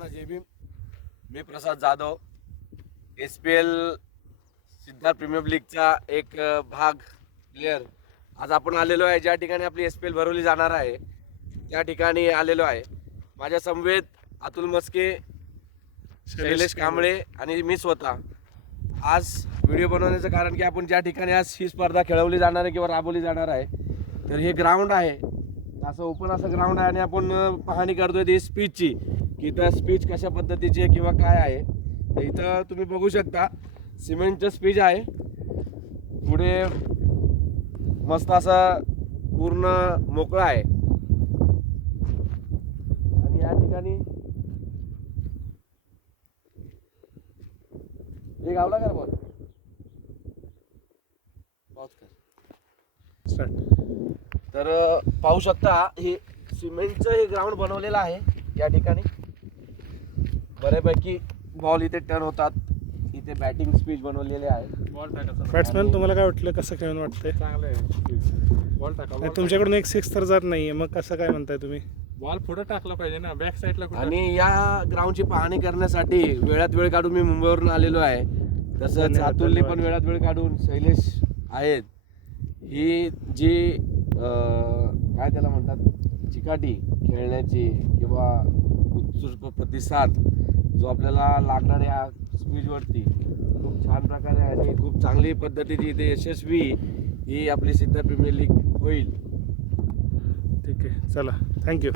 सर्वांना जय भीम. मी प्रसाद Jadhav. SPL Siddharth premier लीगचा एक भाग प्लेयर. आज आपण आलेलो आहे ज्या ठिकाणी आपली SPL भरवली जाणार आहे त्या ठिकाणी आलेलो आहे. माझ्या समवेत अतुल मस्के, शैलेश कांबळे आणि मी स्वतः. आज व्हिडिओ बनवण्याचं कारण की आपण ज्या ठिकाणी आज ही स्पर्धा खेळवली जाणार आहे किंवा राबवली जाणार आहे तर हे ग्राउंड आहे, असं ओपन असं ग्राउंड आहे आणि आपण पाहणी करतोय ती स्पीचची की इथं स्पीच कशा पद्धतीची आहे किंवा काय आहे. तर इथं तुम्ही बघू शकता सिमेंटचं स्पीच आहे. पुढे मस्त असं पूर्ण मोकळं आहे आणि या ठिकाणी हे गावला का बॉल तर पाहू शकता हे सिमेंटचं हे ग्राउंड बनवलेलं आहे. या ठिकाणी बऱ्यापैकी बॉल इथे टर्न होतात. इथे बॅटिंग स्पीच बनवलेले आहे. बॅट्समॅन तुम्हाला काय वाटलं, कसं खेळून वाटतंय? चांगलं आहे. बॉल टाका. तुमच्याकडून एक सिक्स तर जात नाहीये, मग कसं काय म्हणताय तुम्ही? बॉल पुढे टाकला पाहिजे ना, बॅक साईडला कुठं. आणि या ग्राउंडची पाहणी करण्यासाठी वेळात वेळ काढून मी मुंबईवरून आलेलो आहे. तसंच अतुलने पण वेळात वेळ काढून, शैलेश आहेत. ही जी काय त्याला म्हणतात चिकाटी खेळण्याची किंवा उत्स्फूर्त प्रतिसाद जो आपल्याला लागणार या स्पीचवरती खूप छान प्रकारे आणि खूप चांगली पद्धतीची इथे यशस्वी ही आपली सिद्धार्थ प्रीमियर लीग होईल. ठीक आहे, चला, थँक्यू.